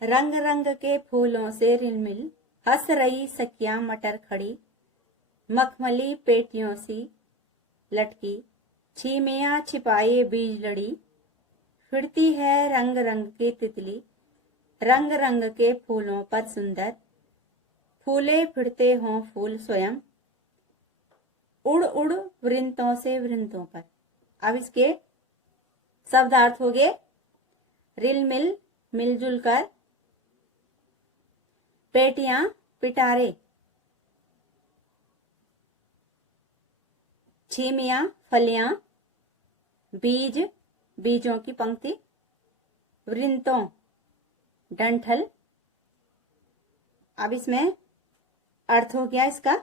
रंग रंग के फूलों से रिलमिल हंस रही सखियां मटर खड़ी, मखमली पेटियों सी लटकी छीमियां छिपाए बीज लड़ी। फिरती है रंग रंग की तितली, रंग रंग के फूलों पर सुंदर, फूले फिरते हों फूल स्वयं, उड़ उड़ वृंतों से वृंतों पर। अब इसके शब्दार्थ हो गए रिलमिल मिलजुल कर, पेटियां पिटारे, छीमियां फलियां, बीज बीजों की पंक्ति, वृंतों डंठल। अब इसमें अर्थ हो गया इसका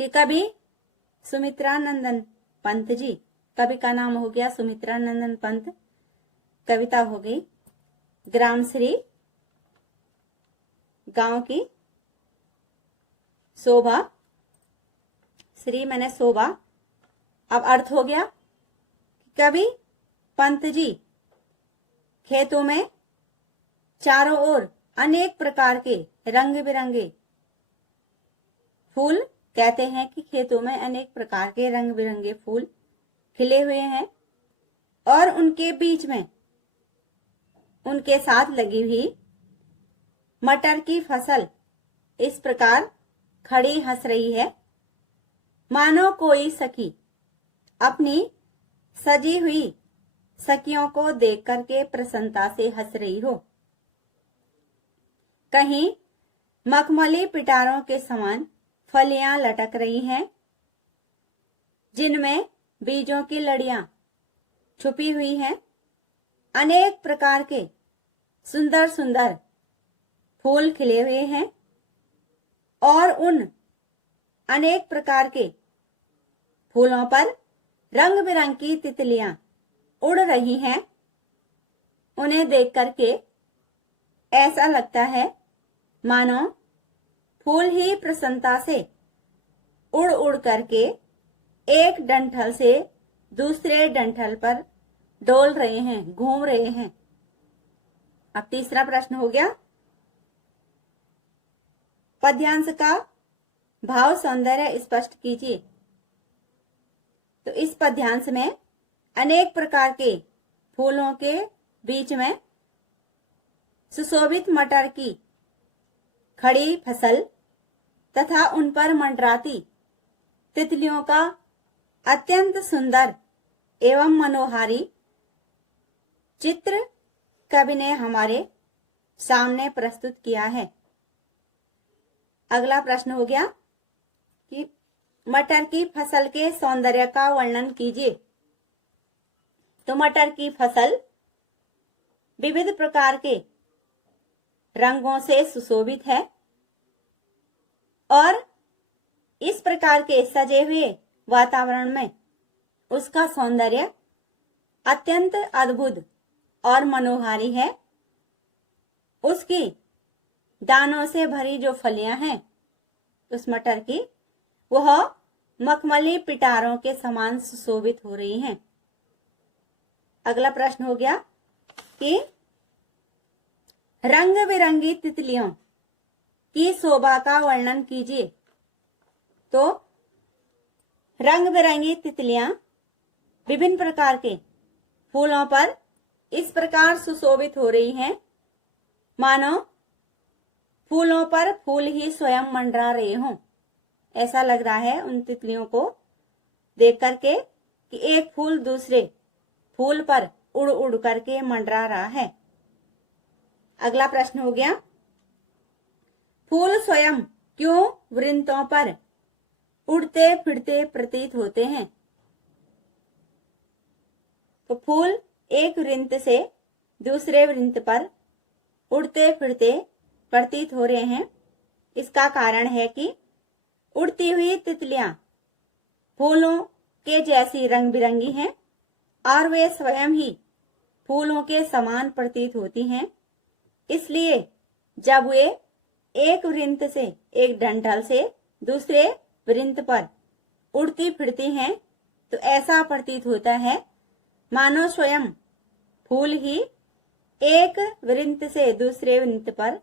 कि कवि सुमित्रा नंदन पंत जी, कवि का नाम हो गया सुमित्रा नंदन पंत, कविता हो गई ग्राम श्री, गांव की शोभा, श्री मैंने शोभा। अब अर्थ हो गया कवि पंत जी खेतों में चारों ओर अनेक प्रकार के रंग बिरंगे फूल, कहते हैं कि खेतों में अनेक प्रकार के रंग बिरंगे फूल खिले हुए हैं और उनके बीच में उनके साथ लगी हुई मटर की फसल इस प्रकार खड़ी हंस रही है, मानो कोई सखी अपनी सजी हुई सखियों को देख करके प्रसन्नता से हंस रही हो। कहीं मखमली पिटारों के समान फलियां लटक रही हैं, जिनमें बीजों की लड़ियां छुपी हुई हैं। अनेक प्रकार के सुंदर सुंदर फूल खिले हुए हैं और उन अनेक प्रकार के फूलों पर रंग बिरंगी तितलियां उड़ रही हैं। उन्हें देख करके ऐसा लगता है मानो फूल ही प्रसन्नता से उड़ उड़ करके एक डंठल से दूसरे डंठल पर डोल रहे हैं, घूम रहे हैं। अब तीसरा प्रश्न हो गया, पद्यांश का भाव सौंदर्य स्पष्ट कीजिए। तो इस पद्यांश में अनेक प्रकार के फूलों के बीच में सुशोभित मटर की खड़ी फसल तथा उन पर मंडराती तितलियों का अत्यंत सुंदर एवं मनोहारी चित्र कवि ने हमारे सामने प्रस्तुत किया है। अगला प्रश्न हो गया कि मटर की फसल के सौंदर्य का वर्णन कीजिए। तो मटर की फसल विविध प्रकार के रंगों से सुशोभित है और इस प्रकार के सजे हुए वातावरण में उसका सौंदर्य अत्यंत अद्भुत और मनोहारी है। उसकी दानों से भरी जो फलियां हैं उस मटर की, वह मखमली पिटारों के समान सुशोभित हो रही हैं। अगला प्रश्न हो गया कि रंग बिरंगी तितलियों की शोभा का वर्णन कीजिए। तो रंग बिरंगी तितलियां विभिन्न प्रकार के फूलों पर इस प्रकार सुशोभित हो रही हैं, मानो फूलों पर फूल ही स्वयं मंडरा रहे हों। ऐसा लग रहा है उन तितलियों को देख करके कि एक फूल दूसरे फूल पर उड़ उड़ करके मंडरा रहा है। अगला प्रश्न हो गया, फूल स्वयं क्यों वृंतों पर उड़ते फिरते प्रतीत होते हैं। तो फूल एक वृंत से दूसरे वृंत पर उड़ते फिरते प्रतीत हो रहे हैं। इसका कारण है कि उड़ती हुई तितलियां फूलों के जैसी रंग बिरंगी हैं और वे स्वयं ही फूलों के समान प्रतीत होती हैं। इसलिए जब वे एक वृंत से, एक डंठल से दूसरे वृंत पर उड़ती फिरती हैं तो ऐसा प्रतीत होता है मानो स्वयं फूल ही एक वृंत से दूसरे वृंत पर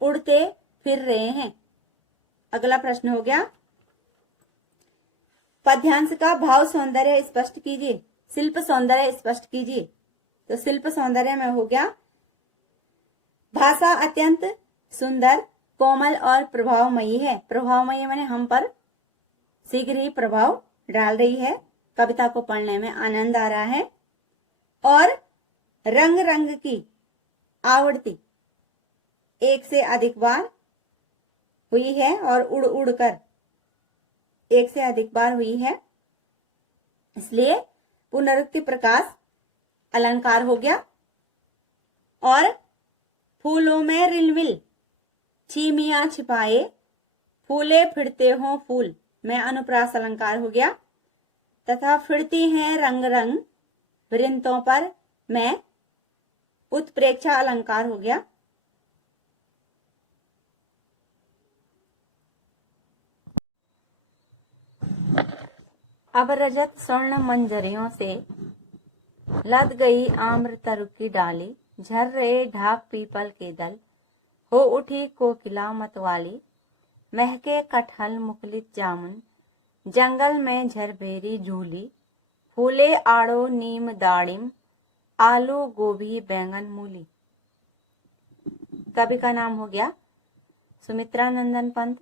उड़ते फिर रहे हैं। अगला प्रश्न हो गया, पद्यांश का भाव सौंदर्य स्पष्ट कीजिए, शिल्प सौंदर्य स्पष्ट कीजिए। तो शिल्प सौंदर्य में हो गया, भाषा अत्यंत सुंदर, कोमल और प्रभावमयी है। प्रभावमयी माने हम पर शीघ्र ही प्रभाव डाल रही है, कविता को पढ़ने में आनंद आ रहा है। और रंग रंग की आवृत्ति एक से अधिक बार हुई है और उड़ उड़ कर एक से अधिक बार हुई है, इसलिए पुनरुक्ति प्रकाश अलंकार हो गया। और फूलों में रिलमिल छिमिया छिपाए, फूले फिरते हो फूल में अनुप्रास अलंकार हो गया। तथा फिरती हैं रंग रंग वृंतों पर में उत्प्रेक्षा अलंकार हो गया। अब रजत स्वर्ण मंजरियों से लद गई आम्र तरु की डाली, झर रहे ढाक पीपल के दल, हो उठी कोकिला मतवाली, महके कटहल मुकलित जामुन, जंगल में झरबेरी झूली, फूले आड़ो नीम दाड़िम, आलू गोभी बैंगन मूली। कवि का नाम हो गया सुमित्रा नंदन पंत,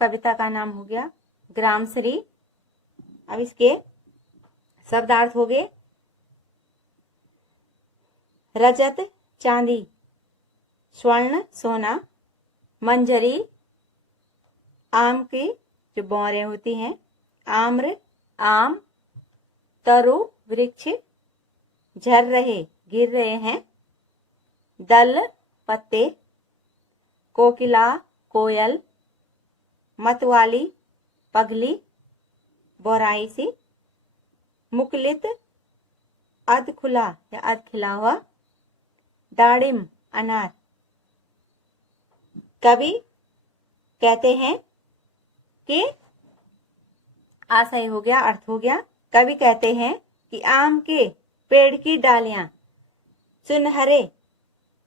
कविता का नाम हो गया ग्रामश्री। अब इसके शब्दार्थ हो गए, रजत चांदी, स्वर्ण सोना, मंजरी आम की जो बौरें होती हैं, आम्र आम, तरु वृक्ष, झर रहे गिर रहे हैं, दल पत्ते, कोकिला कोयल, मतवाली पगली बोराई सी, मुकलित अध खुला या अध खिला हुआ, दाड़िम अनार। कवि कहते हैं कि आशय हो गया, अर्थ हो गया। कवि कहते हैं कि आम के पेड़ की डालियां सुनहरे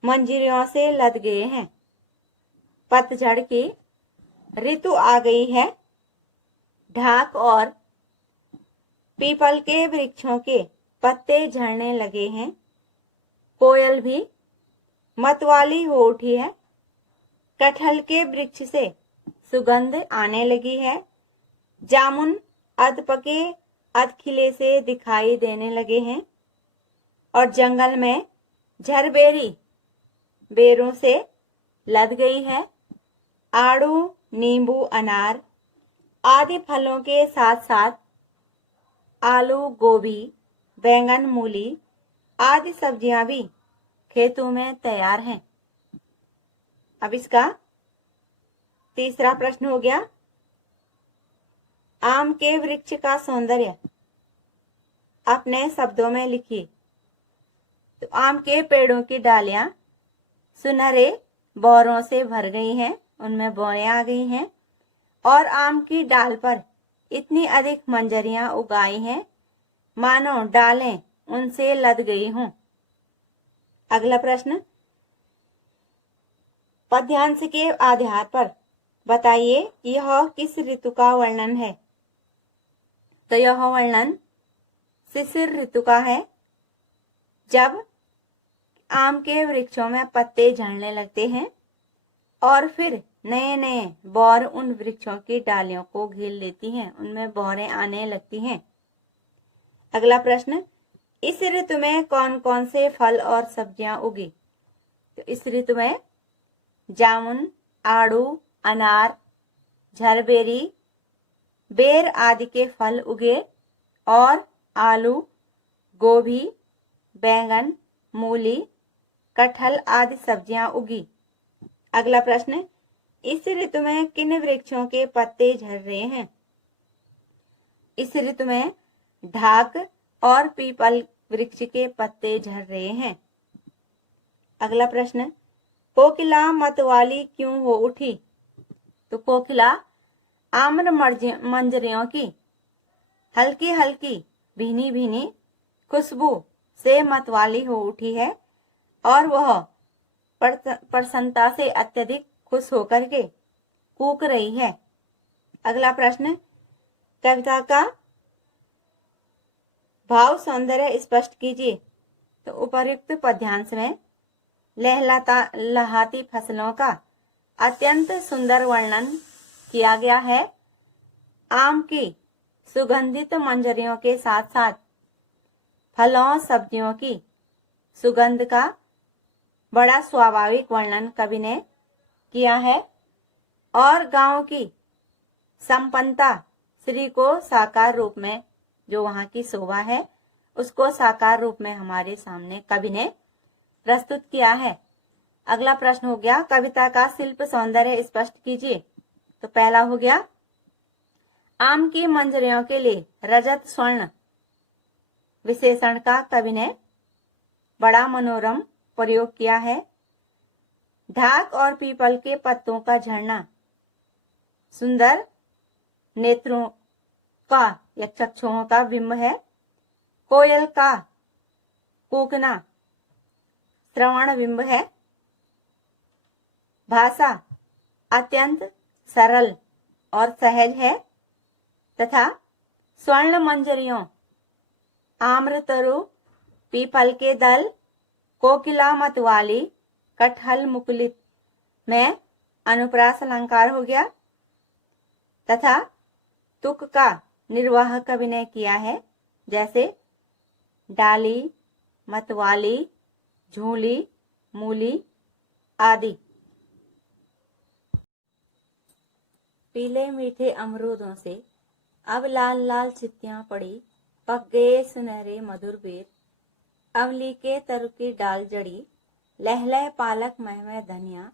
मंजरियों से लद गए हैं, पतझड़ की ऋतु आ गई है, ढाक और पीपल के वृक्षों के पत्ते झड़ने लगे हैं, कोयल भी मतवाली हो उठी है, कटहल के वृक्ष से सुगंध आने लगी है, जामुन अध पके अध खिले से दिखाई देने लगे हैं, और जंगल में झरबेरी बेरों से लद गई है, आड़ू नींबू अनार आदि फलों के साथ साथ आलू गोभी बैंगन मूली आदि सब्जियां भी खेतों में तैयार हैं। अब इसका तीसरा प्रश्न हो गया, आम के वृक्ष का सौंदर्य अपने शब्दों में लिखिए। तो आम के पेड़ों की डालियां सुनहरे बौरों से भर गई हैं, उनमें बौरें आ गई हैं, और आम की डाल पर इतनी अधिक मंजरियां उगाई हैं मानो डालें उनसे लद गई हों। अगला प्रश्न, पद्यांश के आधार पर बताइए यह किस ऋतु का वर्णन है। तो यह वर्णन शिशिर ऋतु का है, जब आम के वृक्षों में पत्ते झड़ने लगते हैं और फिर नए नए बौर उन वृक्षों की डालियों को घेर लेती हैं, उनमें बौरें आने लगती हैं। अगला प्रश्न, इस ऋतु में कौन कौन से फल और सब्जियां उगी। तो इस ऋतु में जामुन आड़ू अनार झरबेरी बेर आदि के फल उगे और आलू गोभी बैंगन मूली कटहल आदि सब्जियां उगी। अगला प्रश्न, इस ऋतु में किन वृक्षों के पत्ते झड़ रहे हैं। इस ऋतु में ढाक और पीपल वृक्ष के पत्ते झड़ रहे हैं। अगला प्रश्न, कोकिला मतवाली क्यों हो उठी। तो कोकिला आम्र मंजरियों की हल्की हल्की भीनी भीनी खुशबू से मतवाली हो उठी है, और वह प्रसन्नता से अत्यधिक खुश होकर के कूक रही है। अगला प्रश्न, कविता का भाव सौंदर्य स्पष्ट कीजिए। तो उपर्युक्त पद्यांश में लहलहाती फसलों का अत्यंत सुंदर वर्णन किया गया है। आम की सुगंधित मंजरियों के साथ साथ फलों सब्जियों की सुगंध का बड़ा स्वाभाविक वर्णन कवि ने किया है। और गांव की संपन्नता श्री को साकार रूप में, जो वहां की शोभा है, उसको साकार रूप में हमारे सामने कवि ने प्रस्तुत किया है। अगला प्रश्न हो गया, कविता का शिल्प सौंदर्य स्पष्ट कीजिए। तो पहला हो गया, आम की मंजरियों के लिए रजत स्वर्ण विशेषण का कवि ने बड़ा मनोरम प्रयोग किया है। ढाक और पीपल के पत्तों का झरना सुंदर नेत्रों का या चक्षुओं का बिंब है। कोयल का कूकना श्रवण बिंब है। भाषा अत्यंत सरल और सहज है तथा स्वर्ण मंजरियों, आम्रतरु, पीपल के दल, कोकिला मतवाली, कटहल मुकुलित में अनुप्रास अलंकार हो गया तथा तुक का निर्वाह कवि ने किया है, जैसे डाली, मतवाली, झूली, मूली आदि। पीले मीठे अमरूदों से अब लाल लाल चित्तियां पड़ी, पक गए सुनहरे मधुर बेर। अमली के तरु की डाल जड़ी, लहलह पालक महमह धनिया,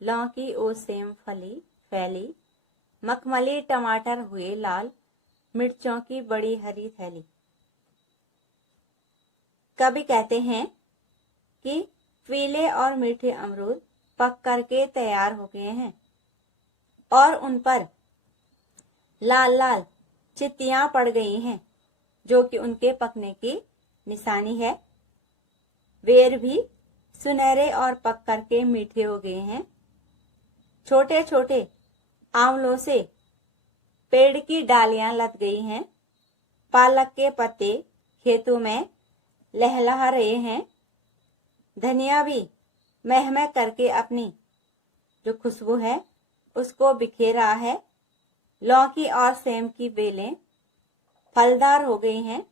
लौकी ओ सेम फैली, मखमली टमाटर हुए लाल, मिर्चों की बड़ी हरी थैली। कवि कहते हैं कि पीले और मीठे अमरूद पक करके तैयार हो गए हैं और उन पर लाल लाल चित्तियां पड़ गई हैं, जो कि उनके पकने की निशानी है। बेर भी सुनहरे और पक करके मीठे हो गए हैं। छोटे छोटे आंवलों से पेड़ की डालियां लद गई हैं। पालक के पत्ते खेतों में लहलहा रहे हैं। धनिया भी महमह करके अपनी जो खुशबू है उसको बिखेर रहा है। लौकी और सेम की बेलें फलदार हो गई हैं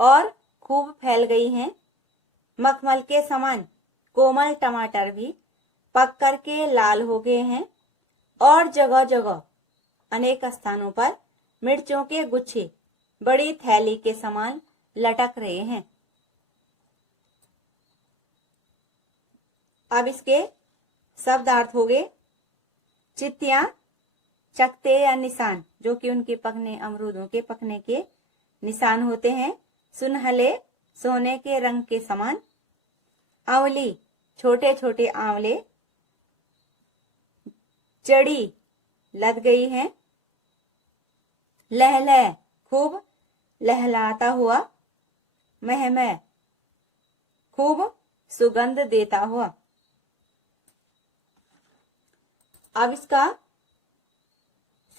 और खूब फैल गई हैं। मखमल के समान कोमल टमाटर भी पक करके लाल हो गए हैं और जगह जगह अनेक स्थानों पर मिर्चों के गुच्छे बड़ी थैली के समान लटक रहे हैं। अब इसके शब्दार्थ हो गए। चित्तियां चकते या निशान, जो कि उनके पकने अमरूदों के पकने के निशान होते हैं। सुनहले सोने के रंग के समान। आंवली छोटे छोटे आंवले। जड़ी लद गई हैं। लहलह खूब लहलाता हुआ। महमह खूब सुगंध देता हुआ। अब इसका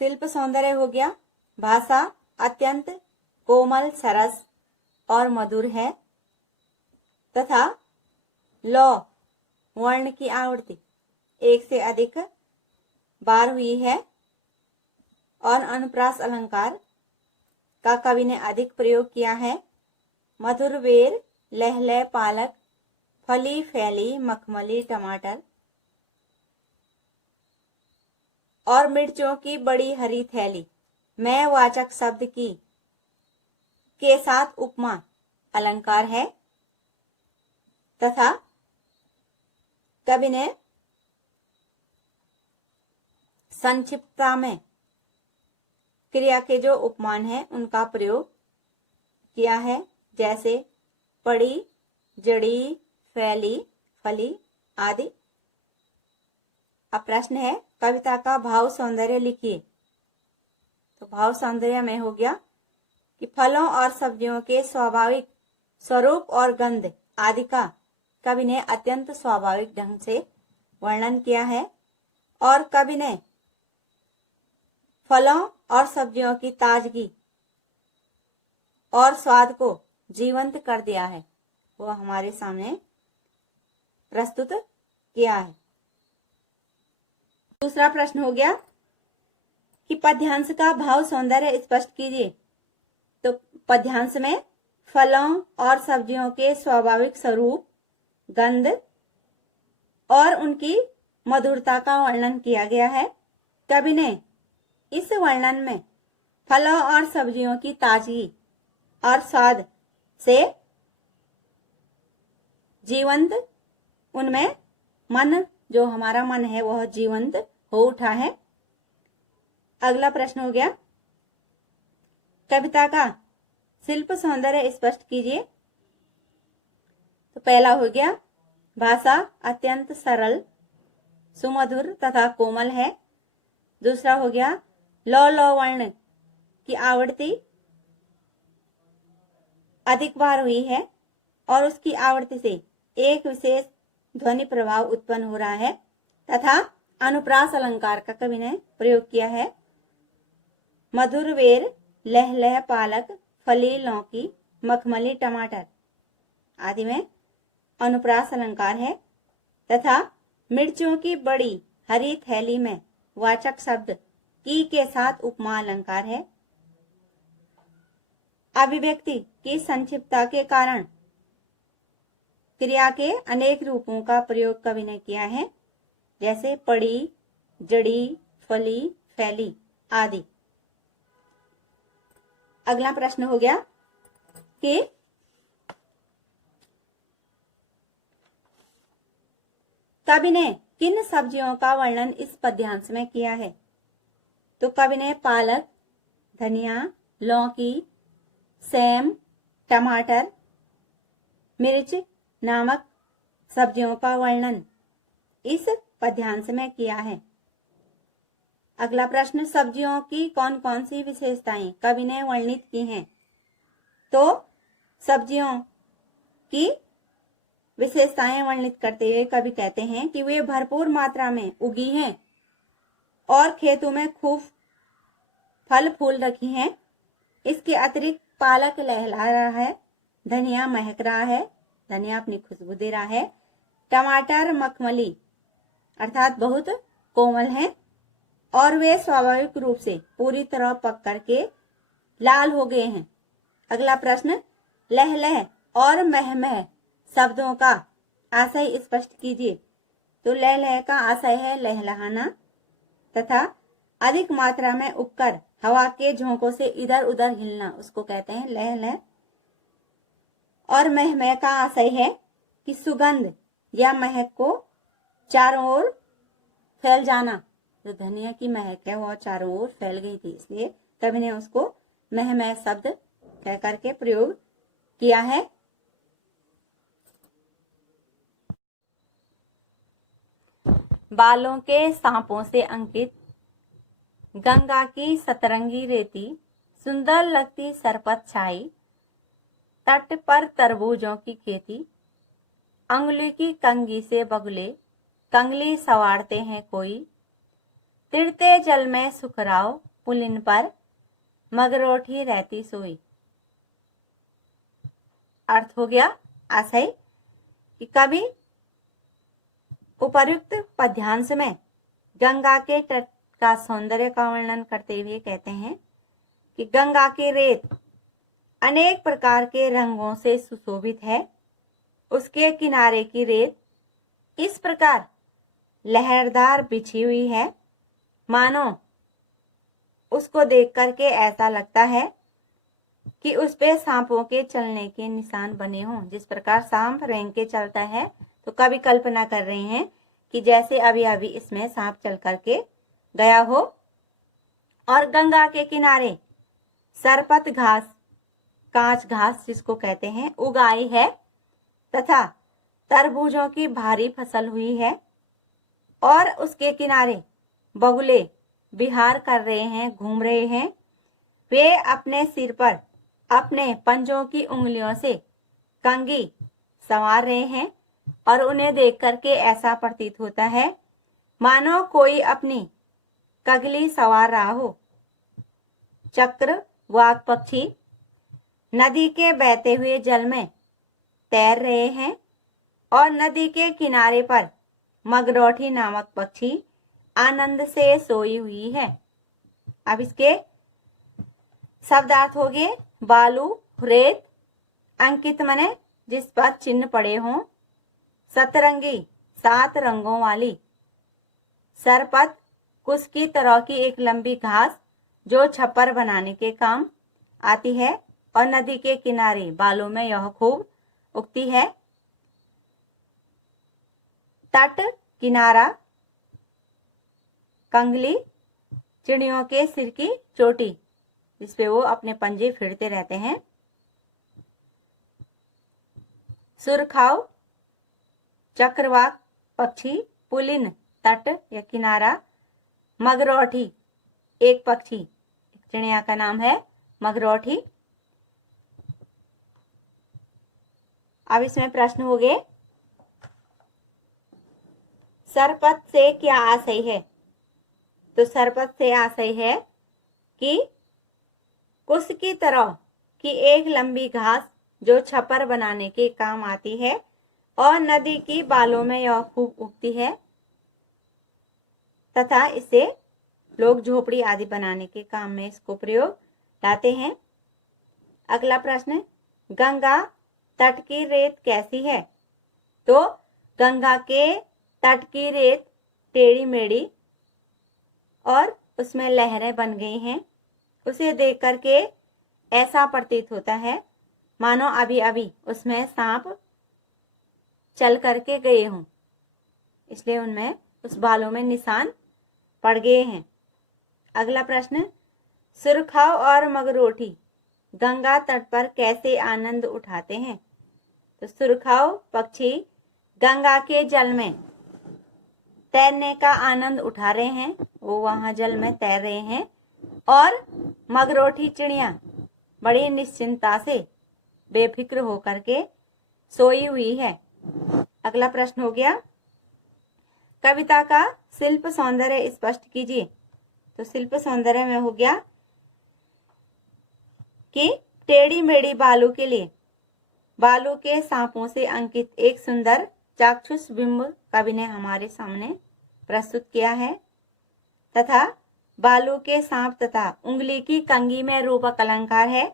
शिल्प सौंदर्य हो गया। भाषा अत्यंत कोमल, सरस और मधुर है तथा लौ वर्ण की आवृत्ति एक से अधिक बार हुई है और अनुप्रास अलंकार का कवि ने अधिक प्रयोग किया है। मधुर बेर, लहलह पालक, फली फैली मखमली टमाटर और मिर्चों की बड़ी हरी थैली में वाचक शब्द की के साथ उपमा अलंकार है तथा कवि ने संक्षिप्तता में क्रिया के जो उपमान है उनका प्रयोग किया है, जैसे पड़ी, जड़ी, फैली, फली आदि। अब प्रश्न है, कविता का भाव सौंदर्य लिखिए। तो भाव सौंदर्य में हो गया कि फलों और सब्जियों के स्वाभाविक स्वरूप और गंध आदि का कवि ने अत्यंत स्वाभाविक ढंग से वर्णन किया है और कवि ने फलों और सब्जियों की ताजगी और स्वाद को जीवंत कर दिया है, वो हमारे सामने प्रस्तुत किया है। दूसरा प्रश्न हो गया कि पद्यांश का भाव सौंदर्य स्पष्ट कीजिए। तो पद्यांश में फलों और सब्जियों के स्वाभाविक स्वरूप, गंध और उनकी मधुरता का वर्णन किया गया है। कवि ने इस वर्णन में फलों और सब्जियों की ताजगी और स्वाद से जीवंत, उनमें मन, जो हमारा मन है वह जीवंत हो उठा है। अगला प्रश्न हो गया, कविता का शिल्प सौंदर्य स्पष्ट कीजिए। तो पहला हो गया, भाषा अत्यंत सरल, सुमधुर तथा कोमल है। दूसरा हो गया, लौ लौ वर्ण की आवृत्ति अधिक बार हुई है और उसकी आवृत्ति से एक विशेष ध्वनि प्रभाव उत्पन्न हो रहा है तथा अनुप्रास अलंकार का कवि ने प्रयोग किया है। मधुर वेर, लह लह पालक, फली लौकी, मखमली टमाटर आदि में अनुप्रास अलंकार है तथा मिर्चों की बड़ी हरी थैली में वाचक शब्द की के साथ उपमा अलंकार है। अभिव्यक्ति की संक्षिप्तता के कारण क्रिया के अनेक रूपों का प्रयोग कवि ने किया है, जैसे पड़ी, जड़ी, फली, फैली आदि। अगला प्रश्न हो गया कि कवि ने किन सब्जियों का वर्णन इस पद्यांश में किया है। तो कवि ने पालक, धनिया, लौकी, सेम, टमाटर, मिर्च नामक सब्जियों का वर्णन इस पद्यांश में किया है। अगला प्रश्न, सब्जियों की कौन कौन सी विशेषताएं कवि ने वर्णित की हैं। तो सब्जियों की विशेषताएं वर्णित करते हुए कवि कहते हैं कि वे भरपूर मात्रा में उगी हैं और खेतों में खूब फल फूल रखी हैं। इसके अतिरिक्त पालक लहला रहा है, धनिया महक रहा है, धनिया अपनी खुशबू दे रहा है, टमाटर मखमली अर्थात बहुत कोमल हैं और वे स्वाभाविक रूप से पूरी तरह पक करके लाल हो गए हैं। अगला प्रश्न, लह लह और मह मह शब्दों का आशय स्पष्ट कीजिए। तो लह लह का आशय है लहलहाना तथा अधिक मात्रा में उगकर हवा के झोंकों से इधर उधर हिलना, उसको कहते हैं लह लह। और मह मह का आशय है कि सुगंध या महक को चारों ओर फैल जाना। जो धनिया की महक है वह चारों ओर फैल गई थी, इसलिए कवि ने उसको मह मह शब्द कह करके प्रयोग किया है। बालों के सांपों से अंकित गंगा की सतरंगी रेती, सुंदर लगती सरपत छाई, तट पर तरबूजों की खेती, अंगुली की कंगी से बगुले कंगली सवारते हैं कोई, तिड़ते जल में सुखराव पुलिन पर मगरोठी रहती सोई। अर्थ हो गया, आशय कि कवि उपर्युक्त पद्यांश में गंगा के तट का सौंदर्य का वर्णन करते हुए कहते हैं कि गंगा की रेत अनेक प्रकार के रंगों से सुशोभित है। उसके किनारे की रेत इस प्रकार लहरदार बिछी हुई है, मानो उसको देख करके ऐसा लगता है कि उस पे सांपों के चलने के निशान बने हों। जिस प्रकार सांप रेंग के चलता है, तो कवि कल्पना कर रहे हैं कि जैसे अभी अभी इसमें सांप चल करके गया हो। और गंगा के किनारे सरपत घास, कांच घास जिसको कहते हैं, उगाई है तथा तरबूजों की भारी फसल हुई है और उसके किनारे बगुले विहार कर रहे हैं, घूम रहे हैं। वे अपने सिर पर अपने पंजों की उंगलियों से कंगी संवार रहे हैं और उन्हें देख करके ऐसा प्रतीत होता है मानो कोई अपनी कगली सवार रहा हो। चक्र वाक पक्षी नदी के बहते हुए जल में तैर रहे हैं और नदी के किनारे पर मगरौठी नामक पक्षी आनंद से सोई हुई है। अब इसके शब्दार्थ हो गए बालू, रेत, अंकित मने जिस पर चिन्ह पड़े हों, सतरंगी 7 रंगों वाली, सरपत कुश की तरह की एक लंबी घास जो छप्पर बनाने के काम आती है और नदी के किनारे बालों में यह खूब उगती है। तट किनारा कंगली चिड़ियों के सिर की चोटी जिसपे वो अपने पंजे फिरते रहते हैं। सुरखाव चक्रवाक पक्षी, पुलिन तट या किनारा, मगरौठी एक पक्षी, एक चिड़िया का नाम है मगरौठी। अब इसमें प्रश्न हो गए सरपत से क्या आशय है? तो सरपत से आशय है कि कुश की तरह की एक लंबी घास जो छप्पर बनाने के काम आती है और नदी की बालों में यह खूब उगती है तथा इसे लोग झोपड़ी आदि बनाने के काम में इसको प्रयोग लाते हैं। अगला प्रश्न, गंगा तट की रेत कैसी है? तो गंगा के तट की रेत टेढ़ी मेढ़ी और उसमें लहरें बन गई हैं। उसे देख करके ऐसा प्रतीत होता है मानो अभी अभी उसमें सांप चल करके गए हों, इसलिए उनमें उस बालों में निशान पड़ गए हैं। अगला प्रश्न, सुरखाव और मगरौठी गंगा तट पर कैसे आनंद उठाते हैं? तो सुरखाव पक्षी गंगा के जल में तैरने का आनंद उठा रहे हैं, वो वहां जल में तैर रहे हैं और मगरौठी चिड़िया बड़ी निश्चिंता से बेफिक्र होकर के सोई हुई है। अगला प्रश्न हो गया कविता का शिल्प सौंदर्य स्पष्ट कीजिए। तो शिल्प सौंदर्य में हो गया कि टेढ़ी मेढ़ी बालू के लिए बालू के सांपों से अंकित एक सुंदर चाक्षुष बिंब कवि ने हमारे सामने प्रस्तुत किया है तथा बालू के सांप तथा उंगली की कंघी में रूपक अलंकार है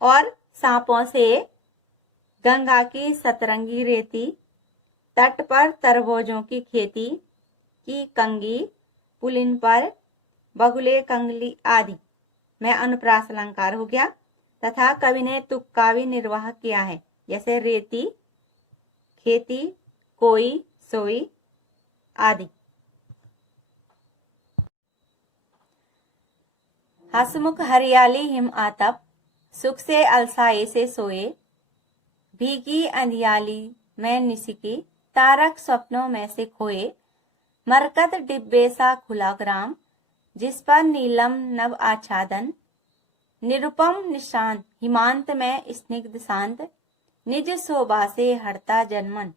और सांपों से गंगा की सतरंगी रेती, तट पर तरबूजों की खेती की कंघी, पुलिन पर बगुले कंगली आदि में अनुप्रास अलंकार हो गया तथा कवि ने तुक का भी निर्वाह किया है, जैसे रेती, खेती, कोई, सोई आदि। हसमुख हरियाली हिम आतप, सुख से अलसाए से सोए, भीगी अंधियाली में निसिकी, तारक स्वप्नों में से खोए, मरकत डिब्बे सा खुला ग्राम, जिस पर नीलम नव आच्छादन, निरुपम निशांत हिमांत में स्निग्ध शांत, निज शोभा से हरता जनमन।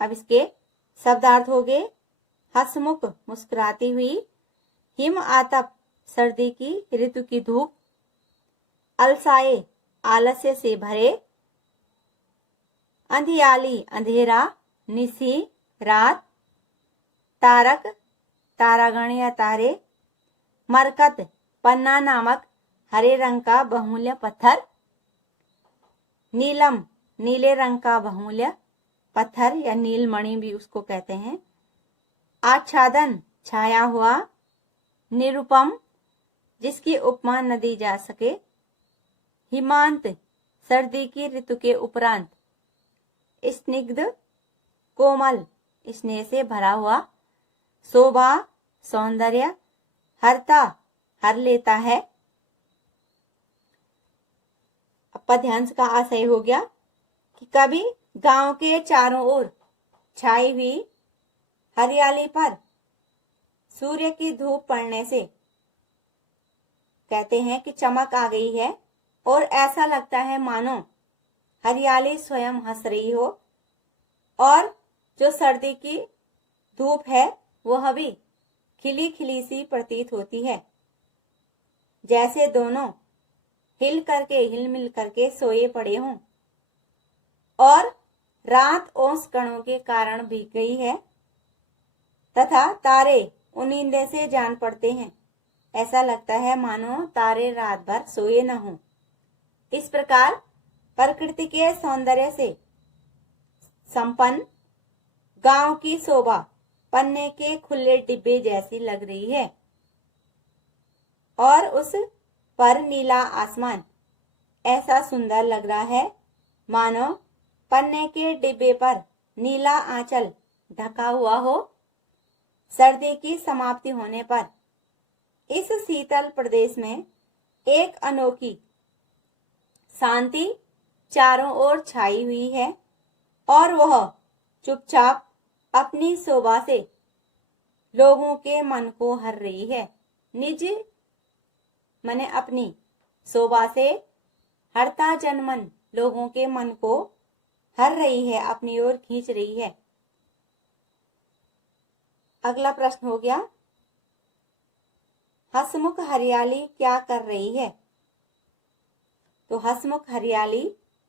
अब इसके शब्दार्थ हो गए हसमुख मुस्कुराती हुई, हिम आतप सर्दी की ऋतु की धूप, अलसाए आलस्य से भरे, अंधियाली अंधेरा, निसी रात, तारक तारागण या तारे, मरकत पन्ना नामक हरे रंग का बहुमूल्य पत्थर, नीलम नीले रंग का बहुमूल्य पत्थर या नीलमणि भी उसको कहते हैं, आच्छादन छाया हुआ, निरुपम जिसकी उपमा न दी जा सके, हिमांत सर्दी की ऋतु के उपरांत, स्निग्ध कोमल स्नेह से भरा हुआ, शोभा सौंदर्य, हरता हर लेता है। पद्यांश का आशय हो गया कि कभी गांव के चारों ओर छाई हुई हरियाली पर सूर्य की धूप पड़ने से कहते हैं कि चमक आ गई है और ऐसा लगता है मानो हरियाली स्वयं हंस रही हो और जो सर्दी की धूप है वह भी खिली खिली सी प्रतीत होती है, जैसे दोनों हिल मिल करके सोए पड़े हों और रात ओस कणों के कारण भीग गई है तथा तारे उन नींदे से जान पड़ते हैं। ऐसा लगता है मानो तारे रात भर सोए न हों। इस प्रकार प्रकृति के सौंदर्य से संपन्न गांव की शोभा पन्ने के खुले डिब्बे जैसी लग रही है और उस पर नीला आसमान ऐसा सुंदर लग रहा है मानो पन्ने के डिब्बे पर नीला आंचल ढका हुआ हो। सर्दी की समाप्ति होने पर इस शीतल प्रदेश में एक अनोखी शांति चारों ओर छाई हुई है और वह चुपचाप अपनी शोभा से लोगों के मन को हर रही है। निज मने अपनी शोभा से हरता जनमन लोगों के मन को हर रही है, अपनी ओर खींच रही है। अगला प्रश्न हो गया, हसमुख हरियाली क्या कर रही है? तो हसमुख हरियाली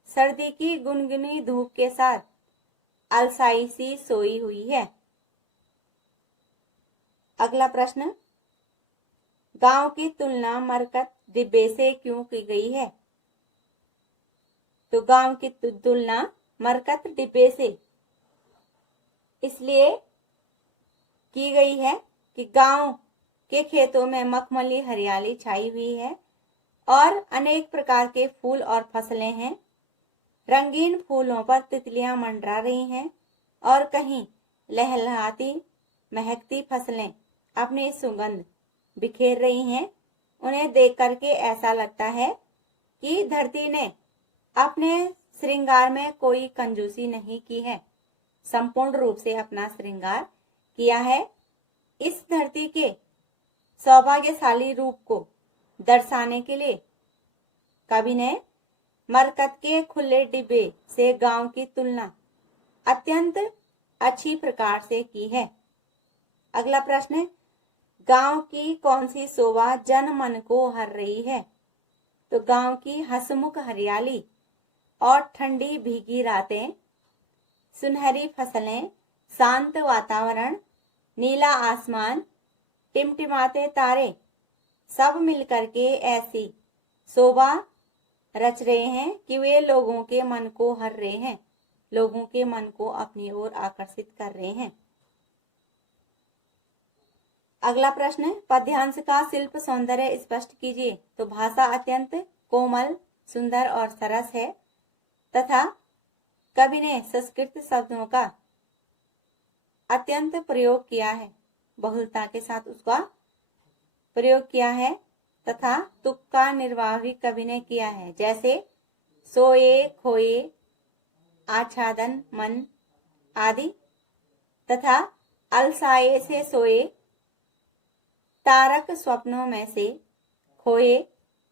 सर्दी की गुनगुनी धूप के साथ अलसाई सी सोई हुई है। अगला प्रश्न, गांव की तुलना मरकत डिब्बे से क्यों की गई है? तो गांव की तुलना मरकत डिब्बे से इसलिए की गई है कि गांव के खेतों में मखमली हरियाली छाई हुई है और अनेक प्रकार के फूल और फसलें हैं। रंगीन फूलों पर तितलियां मंडरा रही हैं और कहीं लहलहाती महकती फसलें अपनी सुगंध बिखेर रही हैं। उन्हें देख करके ऐसा लगता है कि धरती ने अपने श्रृंगार में कोई कंजूसी नहीं की है, संपूर्ण रूप से अपना श्रृंगार किया है। इस धरती के सौभाग्यशाली रूप को दर्शाने के लिए कवि ने मरकत के खुले डिब्बे से गांव की तुलना अत्यंत अच्छी प्रकार से की है। अगला प्रश्न, गांव की कौन सी शोभा जन मन को हर रही है? तो गांव की हसमुख हरियाली और ठंडी भीगी रातें, सुनहरी फसलें, शांत वातावरण, नीला आसमान, टिमटिमाते तारे सब मिलकर के ऐसी शोभा रच रहे हैं कि वे लोगों के मन को हर रहे हैं, लोगों के मन को अपनी ओर आकर्षित कर रहे हैं। अगला प्रश्न, पद्यांश का शिल्प सौंदर्य स्पष्ट कीजिए। तो भाषा अत्यंत कोमल, सुंदर और सरस है तथा कवि ने संस्कृत शब्दों का अत्यंत प्रयोग किया है, बहुलता के साथ उसका प्रयोग किया है तथा तुक का निर्वाह भी कवि ने किया है, जैसे सोए, खोए, आच्छादन, मन आदि तथा अलसाए से सोए, तारक स्वप्नों में से खोए,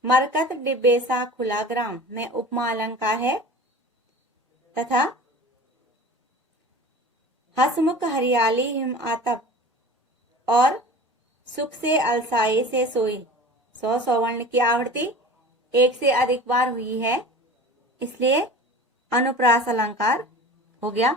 मरकत डिब्बे सा खुला ग्राम में उपमा अलंकार है तथा हसमुख हरियाली हिम आतप और सुख से अलसाए से सोए। सवर्ण की आवृत्ति एक से अधिक बार हुई है, इसलिए अनुप्रास अलंकार हो गया।